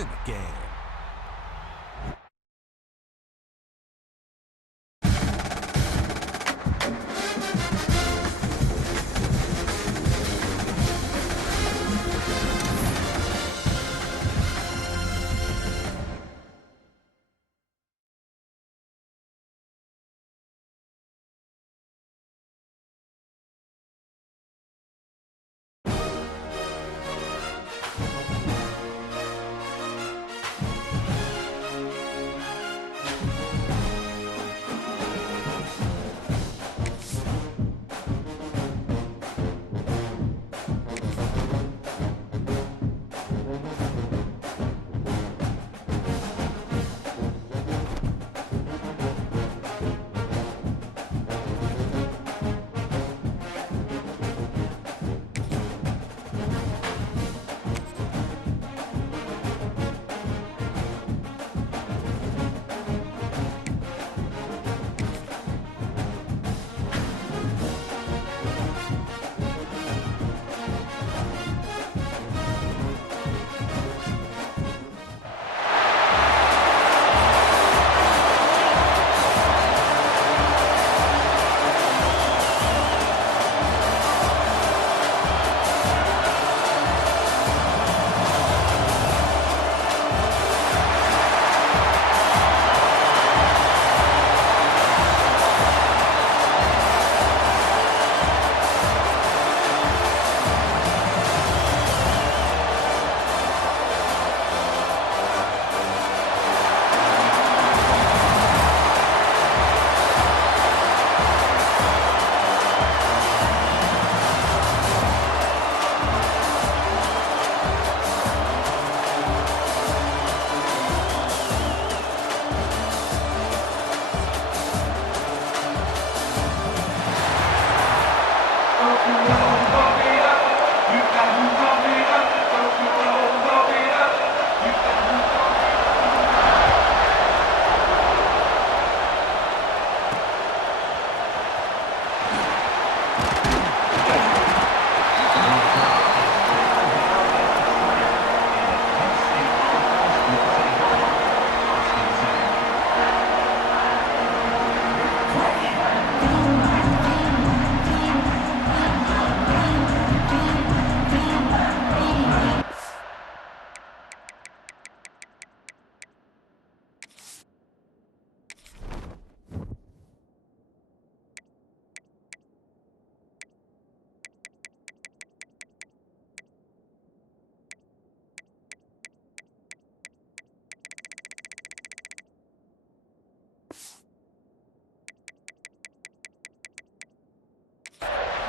in the game.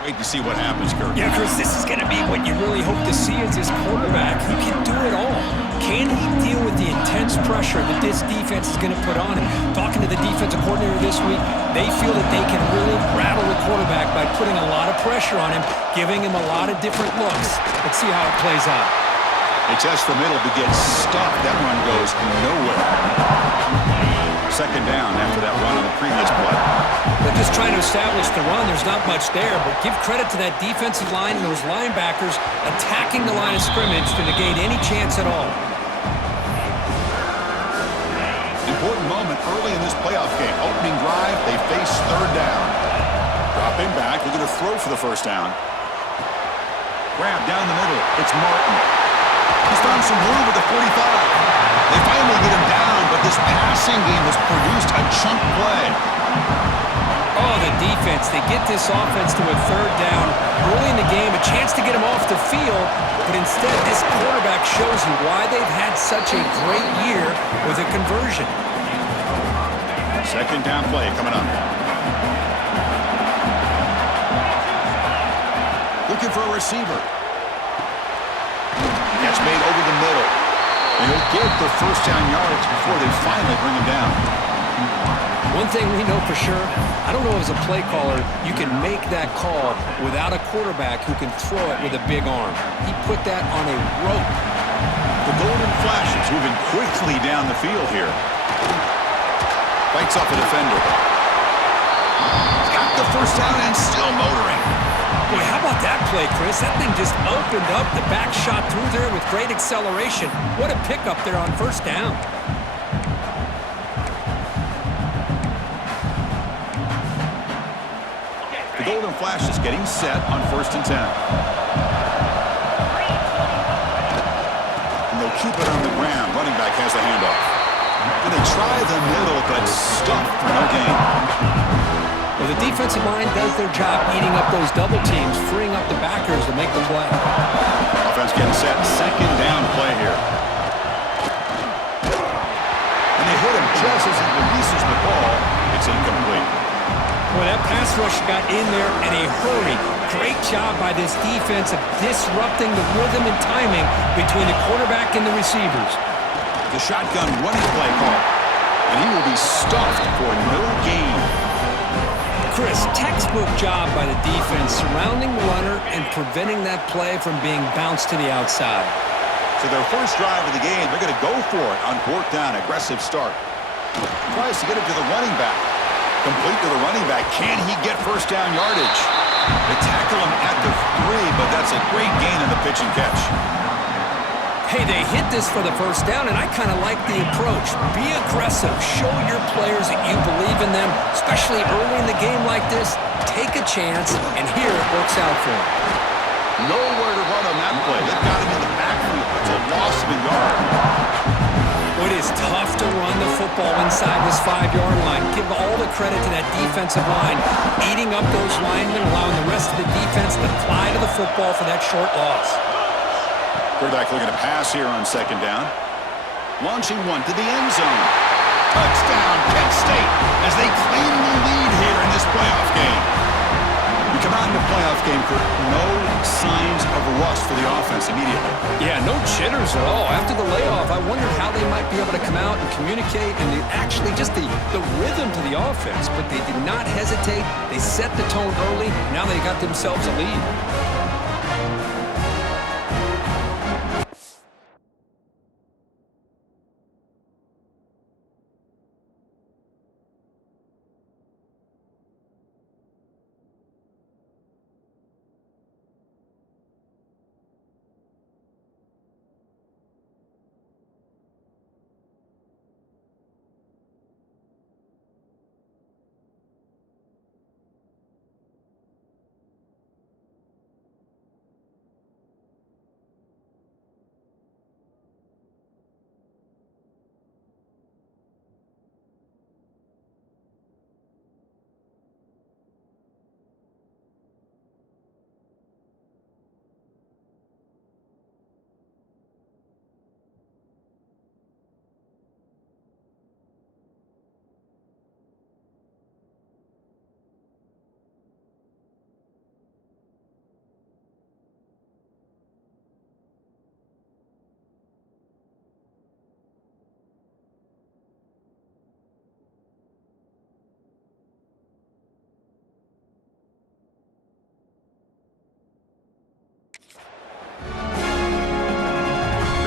Wait to see what happens, Kirk. Yeah, Chris, this is going to be what you really hope to see as this quarterback who can do it all. Can he deal with the intense pressure that this defense is going to put on him? Talking to the defensive coordinator this week, they feel that they can really rattle the quarterback by putting a lot of pressure on him, giving him a lot of different looks. Let's see how it plays out. They test the middle, but gets stuck. That run goes nowhere. Second down after that run on the previous play. They're just trying to establish the run. There's not much there, but give credit to that defensive line and those linebackers attacking the line of scrimmage to negate any chance at all. Important moment early in this playoff game. Opening drive, they face third down. Dropping back, looking to throw for the first down. Grab down the middle. It's Martin. He's found some room at the 45. They finally get him down, but this passing game has produced a chunk play. Oh, the defense. They get this offense to a third down early in the game, a chance to get him off the field, but instead this quarterback shows you why they've had such a great year with a conversion. Second down play coming up. Looking for a receiver. That's made over the middle. And he'll get the first down yards before they finally bring him down. One thing we know for sure, I don't know as a play caller, you can make that call without a quarterback who can throw it with a big arm. He put that on a rope. The Golden Flashes moving quickly down the field here. Fights off a defender. He's got the first down and still motoring. Boy, how about that play, Chris? That thing just opened up. The back shot through there with great acceleration. What a pickup there on first down. The Golden Flash is getting set on 1st and 10. And they'll keep it on the ground. Running back has the handoff. And they try the middle, but stuffed for no gain. Well, the defensive line does their job eating up those double teams, freeing up the backers to make the play. Offense getting set. 2nd down play here. And they hit him just as he releases the ball. It's incomplete. Well, that pass rush got in there in a hurry. Great job by this defense of disrupting the rhythm and timing between the quarterback and the receivers. The shotgun running play call. And he will be stuffed for no gain. Chris, textbook job by the defense surrounding the runner and preventing that play from being bounced to the outside. So their first drive of the game, they're going to go for it on 4th down. Aggressive start. Tries to get it to the running back. Complete to the running back. Can he get first down yardage? They tackle him at the 3, but that's a great gain in the pitch and catch. Hey, they hit this for the first down, and I kind of like the approach. Be aggressive. Show your players that you believe in them, especially early in the game like this. Take a chance, and here it works out for them. Nowhere to run on that play. They've got him in the backfield. It's a loss of a yard. It is tough to run the football inside this 5-yard line. Give all the credit to that defensive line, eating up those linemen, allowing the rest of the defense to fly to the football for that short loss. Quarterback looking to pass here on 2nd down. Launching one to the end zone. Touchdown, Kent State, as they claim the lead here in this playoff game. We come out in the playoff game, Kurt. No signs of rust for the offense immediately. Yeah, no jitters at all. After the layoff, I wondered how they might be able to come out and communicate and actually just the rhythm to the offense. But they did not hesitate. They set the tone early. Now they got themselves a lead.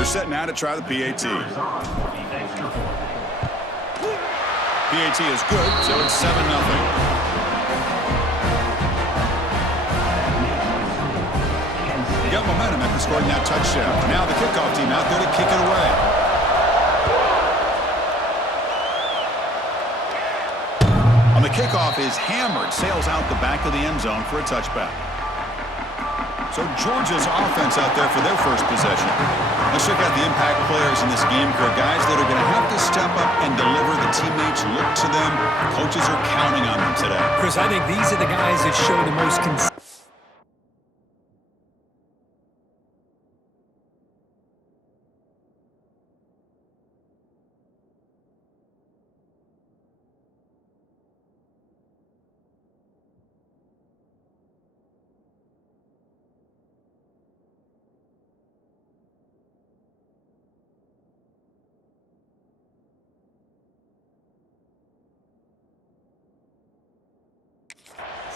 They're set now to try the PAT. PAT is good, so it's 7-0. Got momentum after scoring that touchdown. Now the kickoff team out there to kick it away. On the kickoff is hammered, sails out the back of the end zone for a touchback. So Georgia's offense out there for their first possession. Let's check out the impact players in this game, Kurt. Guys that are going to have to step up and deliver. The teammates look to them. Coaches are counting on them today. Chris, I think these are the guys that show the most consistency.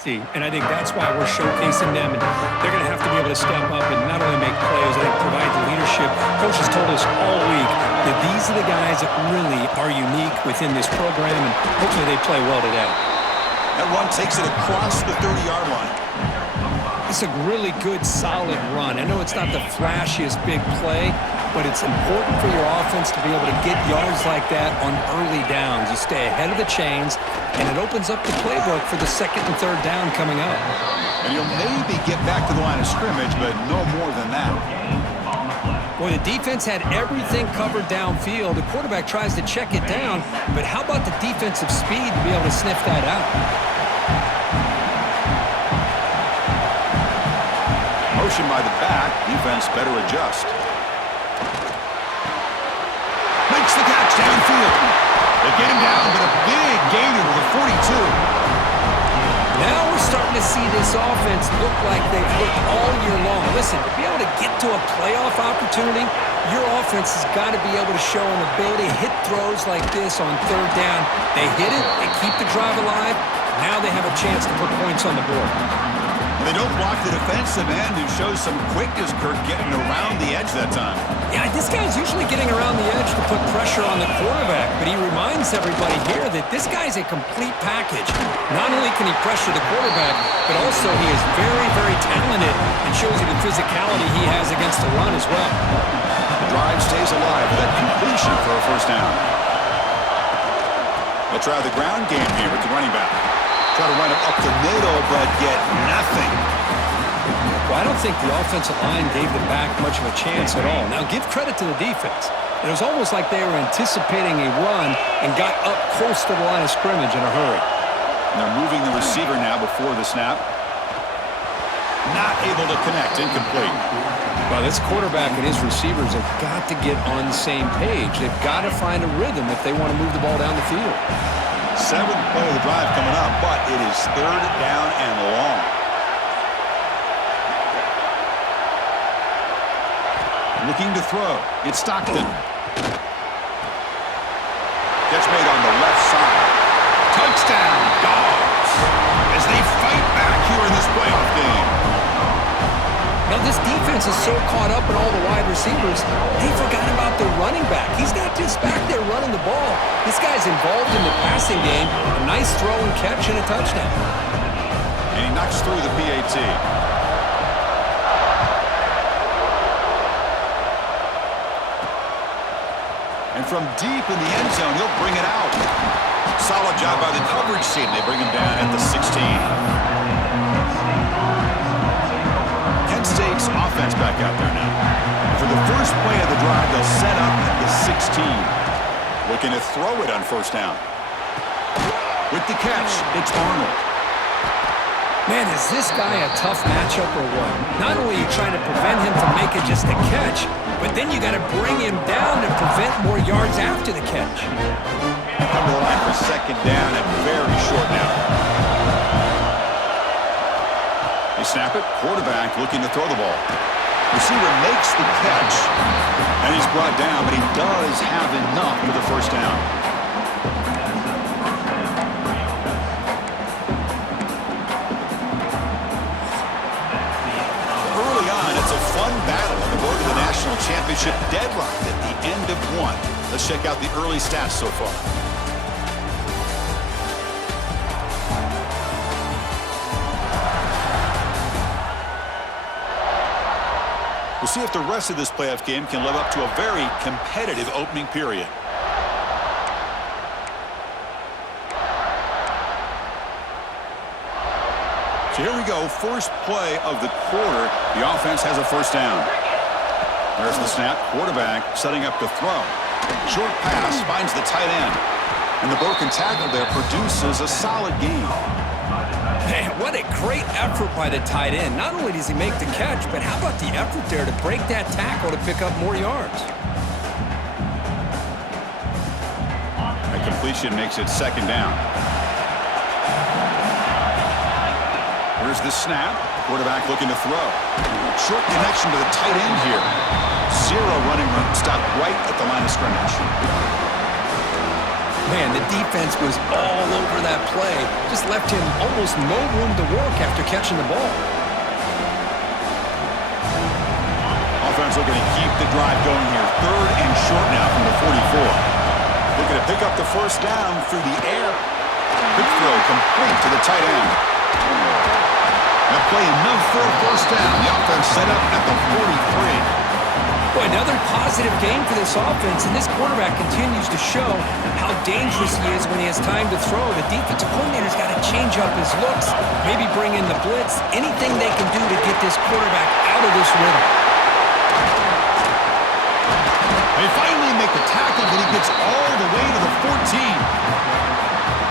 And I think that's why we're showcasing them. And they're going to have to be able to step up and not only make plays, I think provide the leadership. Coach has told us all week that these are the guys that really are unique within this program, and hopefully they play well today. That run takes it across the 30-yard line. It's a really good, solid run. I know it's not the flashiest big play, but it's important for your offense to be able to get yards like that on early downs. You stay ahead of the chains, and it opens up the playbook for the second and third down coming up. And you'll maybe get back to the line of scrimmage, but no more than that. Boy, the defense had everything covered downfield. The quarterback tries to check it down, but how about the defensive speed to be able to sniff that out? Motion by the back. Defense better adjust. Makes the catch downfield. They get him down, but a big gainer to the 42. Now we're starting to see this offense look like they've looked all year long. Listen, to be able to get to a playoff opportunity, your offense has got to be able to show an ability to hit throws like this on third down. They hit it, they keep the drive alive. Now they have a chance to put points on the board. They don't block the defensive end, who shows some quickness, Kirk, getting around the edge that time. Yeah, this guy's usually getting around the edge to put pressure on the quarterback, but he reminds everybody here that this guy's a complete package. Not only can he pressure the quarterback, but also he is very, very talented and shows you the physicality he has against the run as well. The drive stays alive with that completion for a first down. They'll try the ground game here with the running back. Try to run it up the middle, but get nothing. Well, I don't think the offensive line gave the back much of a chance at all. Now, give credit to the defense. It was almost like they were anticipating a run and got up close to the line of scrimmage in a hurry. And they're moving the receiver now before the snap. Not able to connect, incomplete. Well, this quarterback and his receivers have got to get on the same page. They've got to find a rhythm if they want to move the ball down the field. Seventh play of the drive coming up, but it is third down and long. Looking to throw. It's Stockton. Catch made on the left side. Touchdown, Dogs, as they fight back here in this playoff game. Now, this defense is so caught up in all the wide receivers, they forgot about the running back. He's not just back there running the ball. This guy's involved in the passing game. A nice throw and catch and a touchdown. And he knocks through the PAT. And from deep in the end zone, he'll bring it out. Solid job by the coverage team. They bring him down at the 16. Kent State's offense back out there now. For the first play of the drive, they'll set up at the 16. Looking to throw it on first down. With the catch, it's Arnold. Man, is this guy a tough matchup or what? Not only are you trying to prevent him from making just a catch, but then you got to bring him down to prevent more yards after the catch. Come to the line for second down and very short now. They snap it. Quarterback looking to throw the ball. Receiver makes the catch, and he's brought down, but he does have enough for the first down. Early on, it's a fun battle on the road to the national championship, deadlocked at the end of one. Let's check out the early stats so far. We'll see if the rest of this playoff game can live up to a very competitive opening period. So here we go, first play of the quarter. The offense has a first down. There's the snap, quarterback setting up to throw. Short pass finds the tight end. And the broken tackle there produces a solid gain. Man, what a great effort by the tight end. Not only does he make the catch, but how about the effort there to break that tackle to pick up more yards? That completion makes it second down. Here's the snap. Quarterback looking to throw. Short connection to the tight end here. Zero running room. Stopped right at the line of scrimmage. Man, the defense was all over that play. Just left him almost no room to work after catching the ball. Offense looking to keep the drive going here. Third and short now from the 44. Looking to pick up the first down through the air. Quick throw complete to the tight end. That play enough for a first down. The offense set up at the 43. Boy, another positive game for this offense, and this quarterback continues to show how dangerous he is when he has time to throw. The defensive coordinator's got to change up his looks, maybe bring in the blitz, anything they can do to get this quarterback out of this rhythm. They finally make the tackle, but he gets all the way to the 14.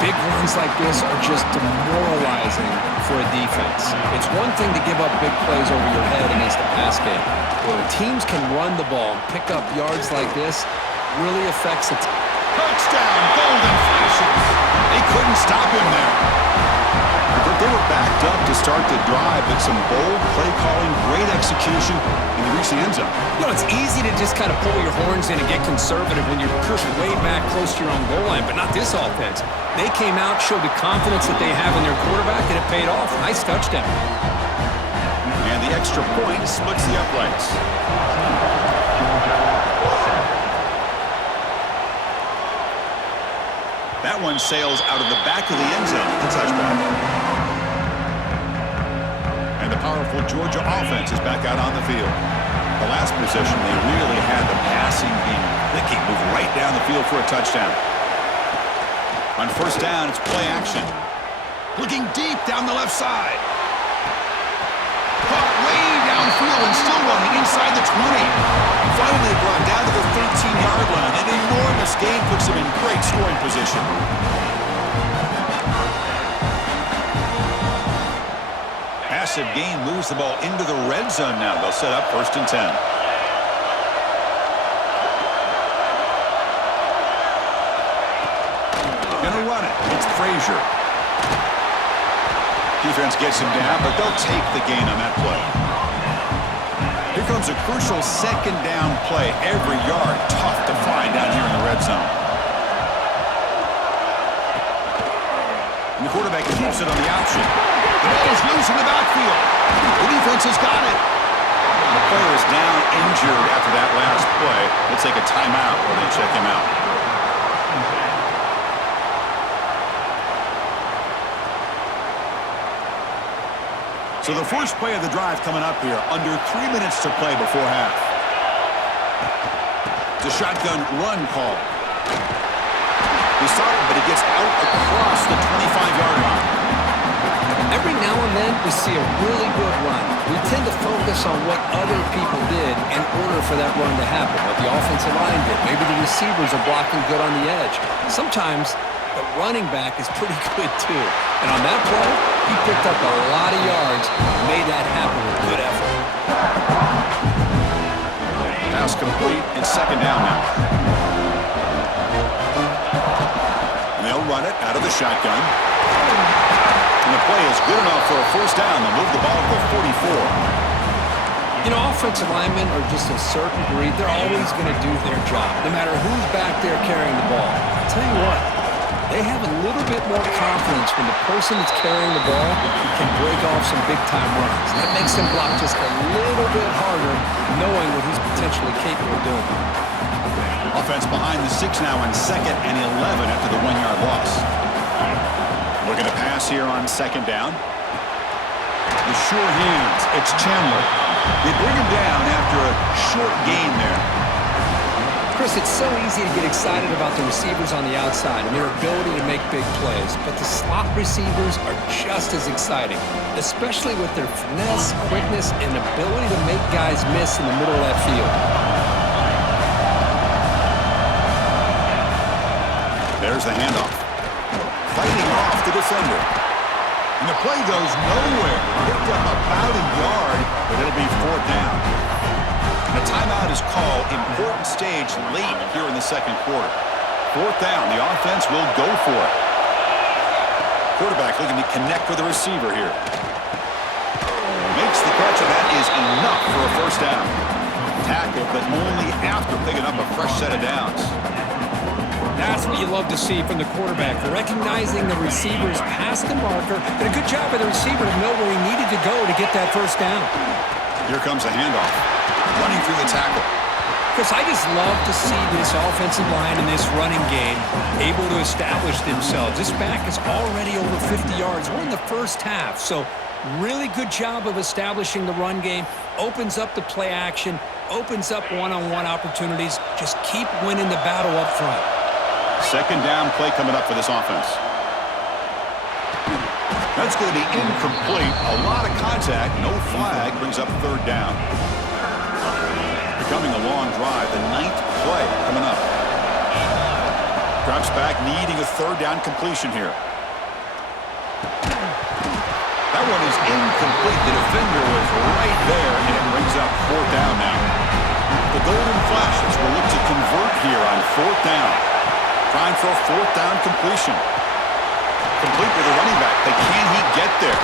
Big runs like this are just demoralizing for a defense. It's one thing to give up big plays over your head against a pass game. When teams can run the ball and pick up yards like this, really affects the team. Touchdown, golden flashes. They couldn't stop him there. They were backed up to start the drive, but some bold play calling, great execution, and they reached the end zone. You know, it's easy to just kind of pull your horns in and get conservative when you're pushed way back close to your own goal line, but not this offense. They came out, showed the confidence that they have in their quarterback, and it paid off. Nice touchdown. And the extra point splits the uprights. That one sails out of the back of the end zone. The touchback. And the powerful Georgia offense is back out on the field. The last possession, they really had the passing game clicking, move right down the field for a touchdown. On first down, it's play action. Looking deep down the left side. Caught way downfield and still running inside the 20. Finally brought down to the 13-yard line. An enormous gain puts him in great scoring position. Massive gain moves the ball into the red zone now. They'll set up 1st and 10. Gonna run it. It's Frazier. Defense gets him down, but they'll take the gain on that play. Here comes a crucial 2nd down play. Every yard tough to find down here in the red zone. And the quarterback keeps it on the option. The ball is loose in the backfield. The defense has got it. The player is down injured after that last play. They'll take a timeout while they check him out. So the first play of the drive coming up here, under 3 minutes to play before half. It's a shotgun run call. He started, but he gets out across the 25-yard line. Every now and then we see a really good run. We tend to focus on what other people did in order for that run to happen, what the offensive line did. Maybe the receivers are blocking good on the edge. Sometimes the running back is pretty good too. And on that play, he picked up a lot of yards and made that happen with good effort. Pass complete. It's 2nd down now. And they'll run it out of the shotgun. And the play is good enough for a 1st down. They'll move the ball to the 44. You know, offensive linemen are just a certain breed. They're always going to do their job, no matter who's back there carrying the ball. I'll tell you what. They have a little bit more confidence when the person that's carrying the ball can break off some big-time runs. That makes them block just a little bit harder, knowing what he's potentially capable of doing. Offense behind the 6 now on 2nd and 11 after the 1-yard loss. Looking to pass here on 2nd down. The sure hands. It's Chandler. They bring him down after a short gain there. Chris, it's so easy to get excited about the receivers on the outside and their ability to make big plays, but the slot receivers are just as exciting, especially with their finesse, quickness, and ability to make guys miss in the middle of that field. There's the handoff. Fighting off the defender. And the play goes nowhere. Picked up about a yard, but it'll be 4th down. A timeout is called. Important stage late here in the 2nd quarter. 4th down. The offense will go for it. Quarterback looking to connect with the receiver here. Makes the catch, and that is enough for a 1st down. Tackle, but only after picking up a fresh set of downs. That's what you love to see from the quarterback. Recognizing the receiver's past the marker, and a good job by the receiver to know where he needed to go to get that 1st down. Here comes a handoff. Running through the tackle. Chris, I just love to see this offensive line in this running game able to establish themselves. This back is already over 50 yards. We're in the first half, so Really good job of establishing the run game, opens up the play action, opens up one-on-one opportunities. Just keep winning the battle up front. Second down play coming up for this offense. That's going to be incomplete. A lot of contact, no flag, brings up third down. Becoming a long drive, the 9th play coming up. Drops back, needing a third down completion here. That one is incomplete. The defender was right there, and it brings up fourth down now. The Golden Flashes will look to convert here on fourth down. Trying for a fourth down completion. Complete with a running back, but can he get there?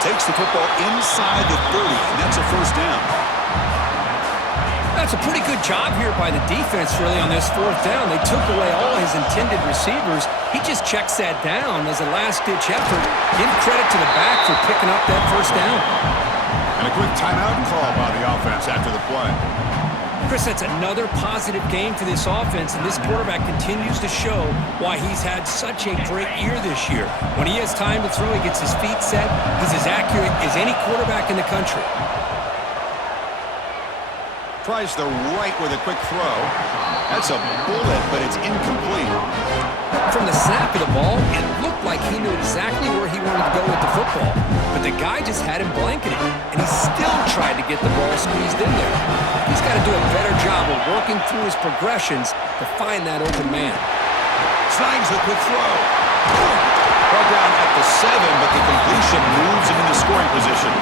Takes the football inside the 30, and that's a first down. That's a pretty good job here by the defense, really, on this fourth down. They took away all his intended receivers. He just checks that down as a last-ditch effort. Give credit to the back for picking up that first down. And a quick timeout call by the offense after the play. Chris, that's another positive game for this offense, and this quarterback continues to show why he's had such a great year this year. When he has time to throw, he gets his feet set. He's as accurate as any quarterback in the country. Tries the right with a quick throw. That's a bullet, but it's incomplete. From the snap of the ball, it looked like he knew exactly where he wanted to go with the football, but the guy just had him blanketed, and he still tried to get the ball squeezed in there. He's got to do a better job of working through his progressions to find that open man. Snags a quick throw. Brought down at the 7, but the completion moves him into scoring position.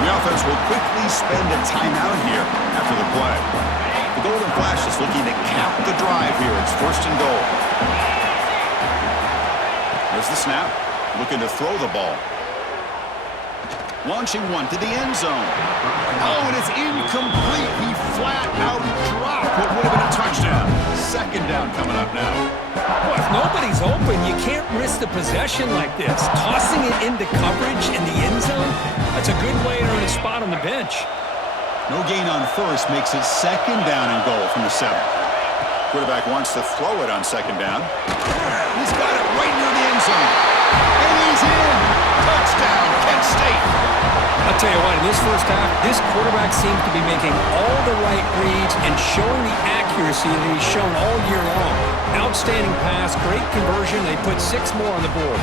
The offense will quickly spend a timeout here after the play. The Golden Flashes looking to cap the drive here. It's first and goal. There's the snap. Looking to throw the ball. Launching one to the end zone. Oh, and it's incomplete. He flat out dropped what would have been a touchdown. Second down coming up now. Well, if nobody's open, you can't risk the possession like this. Tossing it into coverage in the end zone, that's a good way to earn a spot on the bench. No gain on first makes it second down and goal from the 7. Quarterback wants to throw it on second down. He's got it right near the end zone. And he's in. Touchdown, Kent State. I'll tell you what, in this first half, this quarterback seems to be making all the right reads and showing the accuracy that he's shown all year long. Outstanding pass, great conversion. They put 6 more on the board.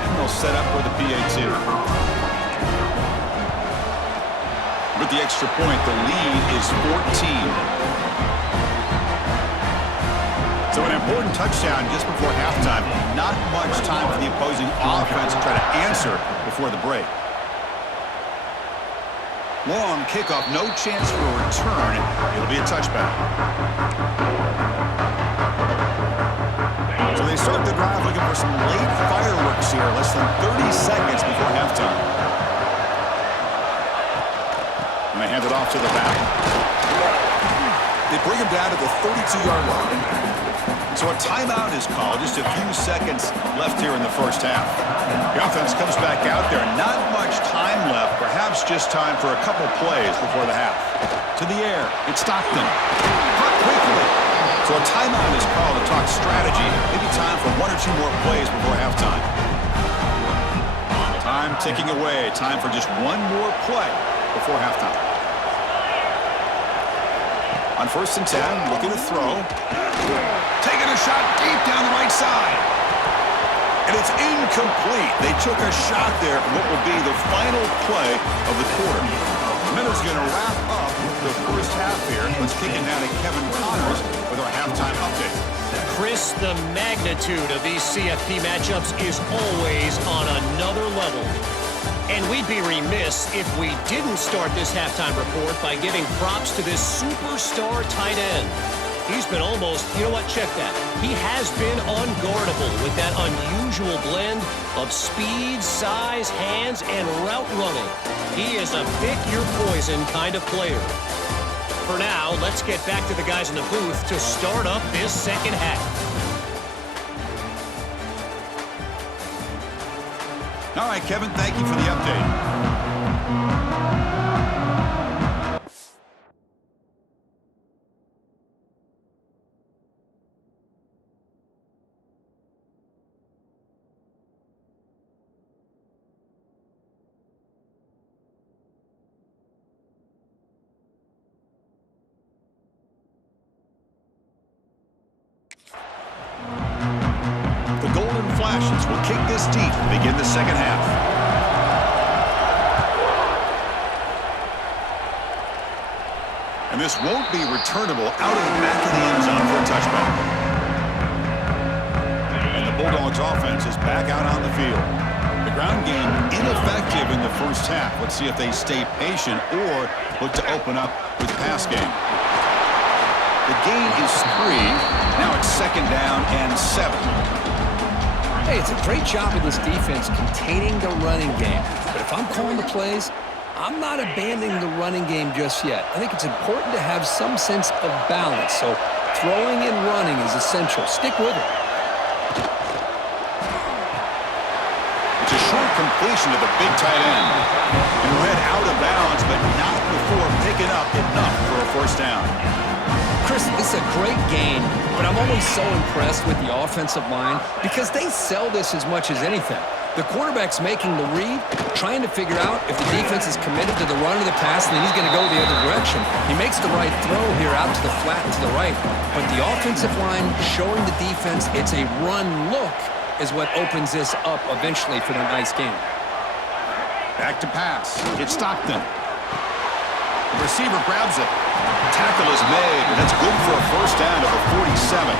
And they'll set up for the PAT. With the extra point, the lead is 14. So an important touchdown just before halftime. Not much time for the opposing offense to try to answer before the break. Long kickoff, no chance for a return. It'll be a touchback. So they start the drive looking for some late fireworks here, less than 30 seconds before halftime. And they hand it off to the back. They bring him down to the 32-yard line. So a timeout is called. Just a few seconds left here in the first half. The offense comes back out there. Not much time left. Perhaps just time for a couple plays before the half. To the air. It's Stockton. Caught quickly. So a timeout is called to talk strategy. Maybe time for 1 or 2 more plays before halftime. Time ticking away. Time for just 1 more play before halftime. On first and 10, looking to throw. Taking a shot deep down the right side. And it's incomplete. They took a shot there at what will be the final play of the quarter. Miller's going to wrap up the first half here. Let's kick it now to Kevin Connors with our halftime update. Chris, the magnitude of these CFP matchups is always on another level. And we'd be remiss if we didn't start this halftime report by giving props to this superstar tight end. He's been almost, you know what, check that. He has been unguardable with that unusual blend of speed, size, hands, and route running. He is a pick-your-poison kind of player. For now, let's get back to the guys in the booth to start up this second half. All right, Kevin, thank you for the update. First deep to begin the second half. And this won't be returnable out of the back of the end zone for a touchback. And the Bulldogs offense is back out on the field. The ground game ineffective in the first half. Let's see if they stay patient or look to open up with the pass game. The gain is 3. Now it's second down and 7. Hey, it's a great job of this defense containing the running game. But if I'm calling the plays, I'm not abandoning the running game just yet. I think it's important to have some sense of balance. So throwing and running is essential. Stick with it. It's a short completion to the big tight end. And went out of bounds, but not before picking up enough for a first down. Chris, this is a great game, but I'm always so impressed with the offensive line because they sell this as much as anything. The quarterback's making the read, trying to figure out if the defense is committed to the run or the pass, and then he's going to go the other direction. He makes the right throw here out to the flat to the right, but the offensive line showing the defense it's a run look is what opens this up eventually for the nice game. Back to pass. It's Stockton. The receiver grabs it. Tackle is made, and that's good for a first down to the 47.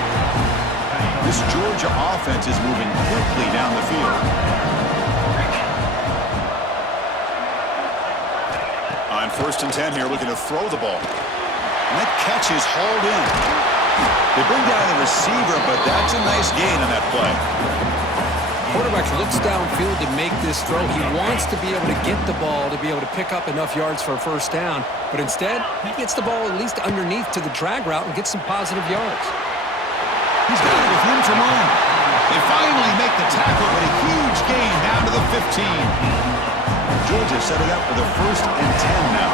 This Georgia offense is moving quickly down the field. On 1st and 10 here, looking to throw the ball. And that catch is hauled in. They bring down the receiver, but that's a nice gain on that play. Quarterback looks downfield to make this throw. He wants to be able to get the ball to be able to pick up enough yards for a first down, but instead, he gets the ball at least underneath to the drag route and gets some positive yards. He's got it with room to run. They finally make the tackle, but a huge gain down to the 15. Georgia setting up for the 1st and 10 now.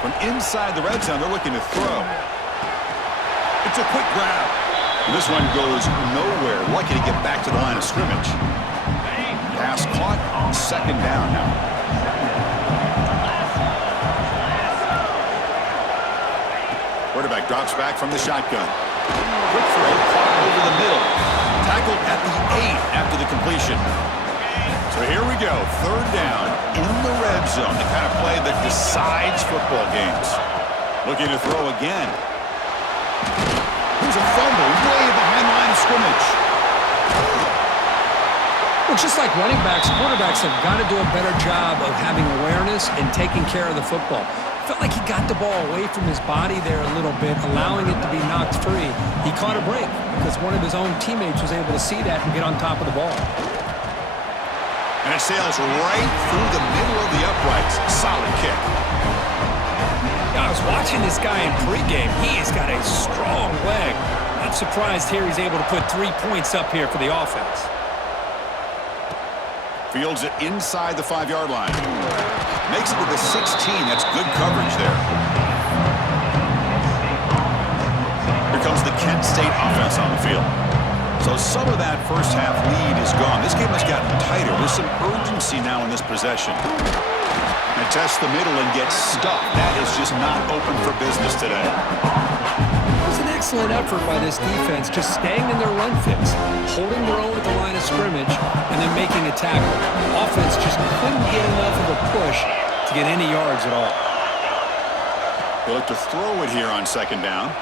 From inside the red zone, they're looking to throw. It's a quick grab. And this one goes nowhere. Lucky to get back to the line of scrimmage. Pass caught. Second down now. Quarterback drops back from the shotgun. Quick throw caught over the middle. Tackled at the 8 after the completion. So here we go. 3rd down in the red zone. The kind of play that decides football games. Looking to throw again. Here's a fumble way behind the line of scrimmage. Well, just like running backs, quarterbacks have got to do a better job of having awareness and taking care of the football. Felt like he got the ball away from his body there a little bit, allowing it to be knocked free. He caught a break because one of his own teammates was able to see that and get on top of the ball. And it sails right through the middle of the uprights. Solid kick. I was watching this guy in pregame. He has got a strong leg. Not surprised here he's able to put 3 points up here for the offense. Fields it inside the 5-yard line. Makes it to the 16. That's good coverage there. Here comes the Kent State offense on the field. So some of that first half lead is gone. This game has gotten tighter. There's some urgency now in this possession. They test the middle and get stuffed. That is just not open for business today. It was an excellent effort by this defense, just staying in their run fix, holding their own at the line of scrimmage, and then making a tackle. Offense just couldn't get enough of a push to get any yards at all. They look to throw it here on 2nd down.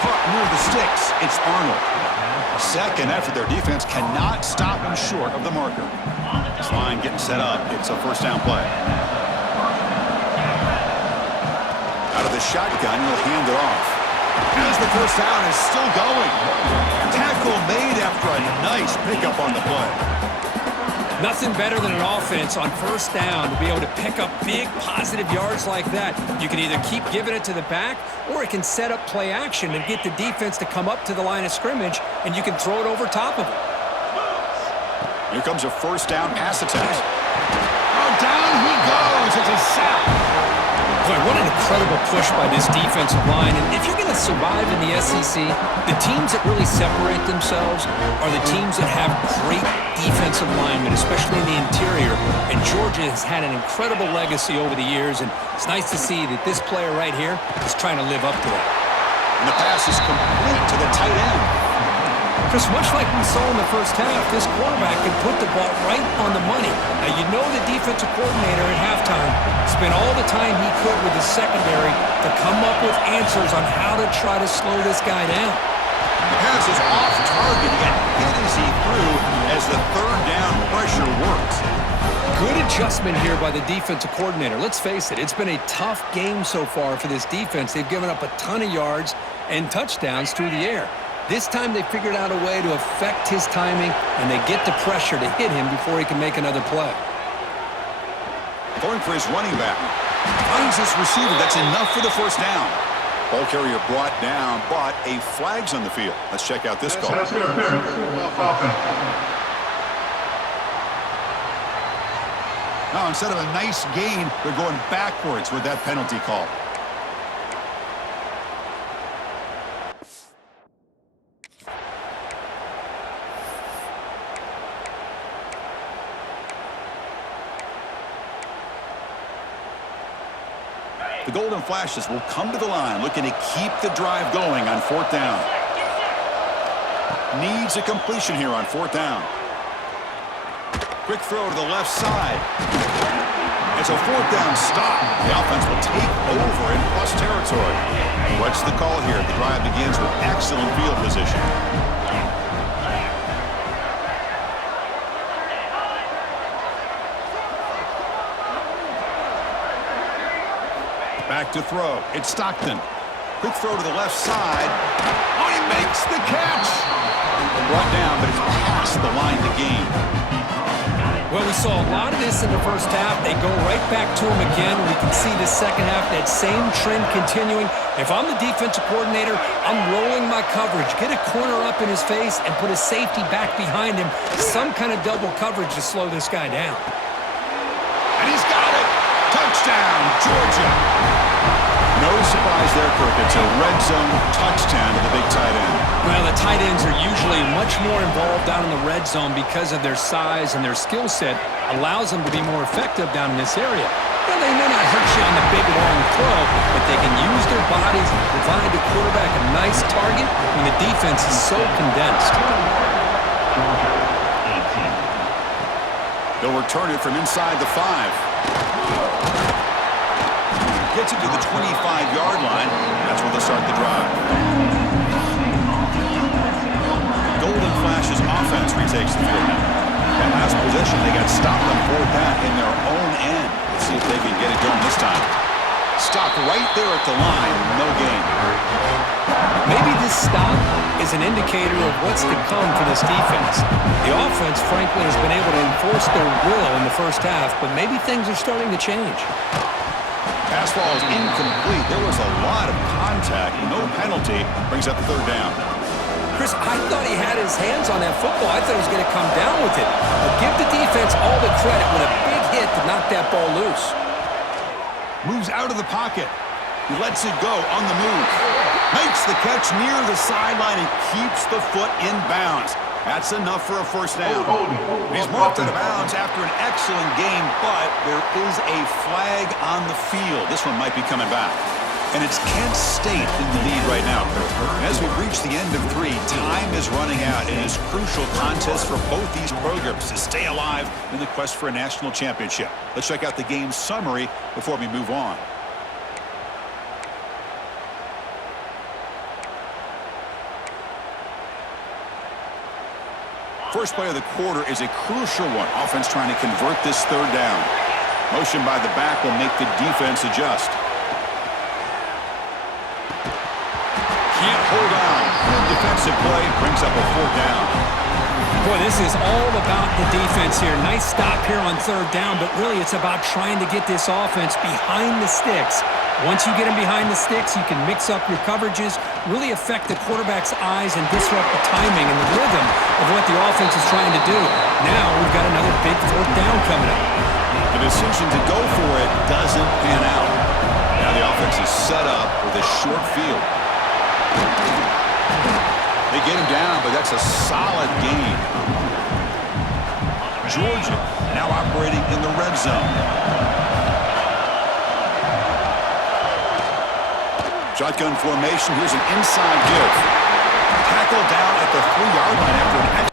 Caught near the sticks. It's Arnold. Second effort. Their defense cannot stop him short of the marker. This line getting set up. It's a first down play. Out of the shotgun, he'll hand it off. As the first down is still going. Tackle made after a nice pickup on the play. Nothing better than an offense on first down to be able to pick up big positive yards like that. You can either keep giving it to the back, or it can set up play action and get the defense to come up to the line of scrimmage, and you can throw it over top of it. Here comes a first down pass attempt. Oh, down he goes. It's a sack. Boy, what an incredible push by this defensive line. And if you're going to survive in the SEC, the teams that really separate themselves are the teams that have great defensive linemen, especially in the interior. And Georgia has had an incredible legacy over the years, and it's nice to see that this player right here is trying to live up to that. And the pass is complete to the tight end. Chris, much like we saw in the first half, this quarterback could put the ball right on the money. Now, you know the defensive coordinator at halftime spent all the time he could with his secondary to come up with answers on how to try to slow this guy down. The pass is off target. He got hit as he threw as the third down pressure worked. Good adjustment here by the defensive coordinator. Let's face it, it's been a tough game so far for this defense. They've given up a ton of yards and touchdowns through the air. This time they figured out a way to affect his timing, and they get the pressure to hit him before he can make another play. Going for his running back. Finds his receiver. That's enough for the first down. Ball carrier brought down, but a flag's on the field. Let's check out this call. Now, instead of a nice gain, they're going backwards with that penalty call. The Golden Flashes will come to the line, looking to keep the drive going on fourth down. Needs a completion here on fourth down. Quick throw to the left side. It's a fourth down stop. The offense will take over in plus territory. What's the call here? The drive begins with excellent field position. Back to throw. It's Stockton. Quick throw to the left side. Oh, he makes the catch. Brought down, but it's past the line to gain. Well, we saw a lot of this in the first half. They go right back to him again. We can see the second half, that same trend continuing. If I'm the defensive coordinator, I'm rolling my coverage. Get a corner up in his face and put a safety back behind him. Some kind of double coverage to slow this guy down. And he's got it. Touchdown, Georgia. No surprise there, Kirk. It's a red zone touchdown to the big tight end. Well, the tight ends are usually much more involved down in the red zone because of their size and their skill set allows them to be more effective down in this area. Well, they may not hurt you on the big, long throw, but they can use their bodies and provide the quarterback a nice target when the defense is so condensed. They'll return it from inside the 5. Gets it to the 25-yard line. That's where they'll start the drive. The Golden Flashes offense retakes the field now. That last possession, they got stopped on fourth down in their own end. Let's see if they can get it going this time. Stopped right there at the line. No gain. Maybe this stop is an indicator of what's to come for this defense. The offense, frankly, has been able to enforce their will in the first half, but maybe things are starting to change. Pass ball is incomplete. There was a lot of contact. No penalty. Brings up the third down. Chris, I thought he had his hands on that football. I thought he was going to come down with it. But give the defense all the credit with a big hit to knock that ball loose. Moves out of the pocket. He lets it go on the move. Makes the catch near the sideline and keeps the foot in bounds. That's enough for a first down. He's marked out of bounds after an excellent game, but there is a flag on the field. This one might be coming back. And it's Kent State in the lead right now. And as we reach the end of 3, time is running out in this crucial contest for both these programs to stay alive in the quest for a national championship. Let's check out the game summary before we move on. First play of the quarter is a crucial one. Offense trying to convert this third down. Motion by the back will make the defense adjust. Can't hold on. Good defensive play brings up a fourth down. Boy, this is all about the defense here. Nice stop here on third down, but really it's about trying to get this offense behind the sticks. Once you get them behind the sticks, you can mix up your coverages, really affect the quarterback's eyes and disrupt the timing and the rhythm of what the offense is trying to do. Now we've got another big fourth down coming up. The decision to go for it doesn't pan out. Now the offense is set up with a short field. They get him down, but that's a solid gain. Georgia now operating in the red zone. Shotgun formation. Here's an inside give. Tackle down at the 3-yard line after an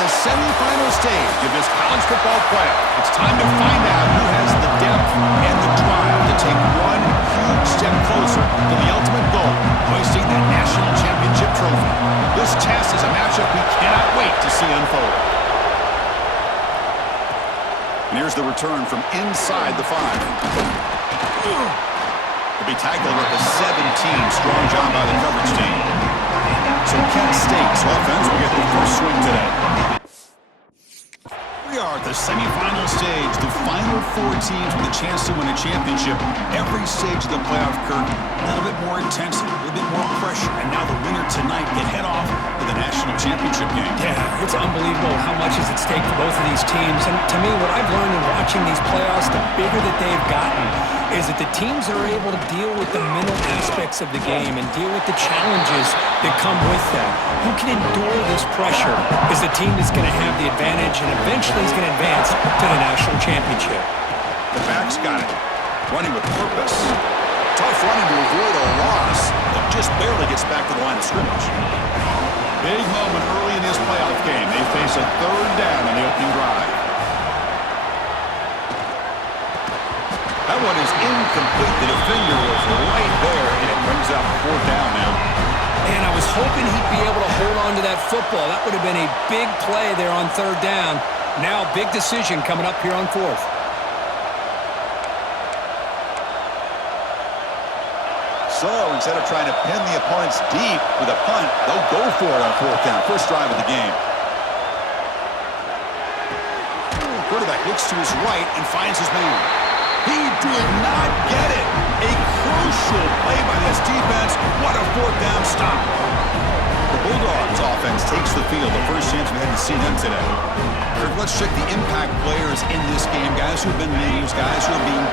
the semifinal stage of this college football playoff. It's time to find out who has the depth and the drive to take one huge step closer to the ultimate goal, hoisting that national championship trophy. This test is a matchup we cannot wait to see unfold. And here's the return from inside the 5. He'll be tackled at the 17. Strong job by the coverage team. So Kent State's offense will get the first swing today. We are at the semifinal stage, the final 4 teams with a chance to win a championship. Every stage of the playoff, Kirk, a little bit more intensity, a little bit more pressure, and now the winner tonight can head off to the national championship game. Yeah, it's unbelievable how much is at stake for both of these teams. And to me, what I've learned in watching these playoffs, the bigger that they've gotten, is that the teams that are able to deal with the mental aspects of the game and deal with the challenges that come with that. Who can endure this pressure is the team that's going to have the advantage and eventually is going to advance to the national championship. The back's got it. Running with purpose. Tough running to avoid a loss, but just barely gets back to the line of scrimmage. Big moment early in this playoff game. They face a 3rd down in the opening drive. That one is incomplete. The defender was right there, and it brings up 4th down now. And I was hoping he'd be able to hold on to that football. That would have been a big play there on 3rd down. Now, big decision coming up here on 4th. So, instead of trying to pin the opponents deep with a punt, they'll go for it on 4th down. First drive of the game. Quarterback looks to his right and finds his man. He did not get it. A crucial play by this defense. What a 4th down stop. The Bulldogs offense takes the field. The first chance we had to see them today. Let's check the impact players in this game. Guys who have been names, guys who are being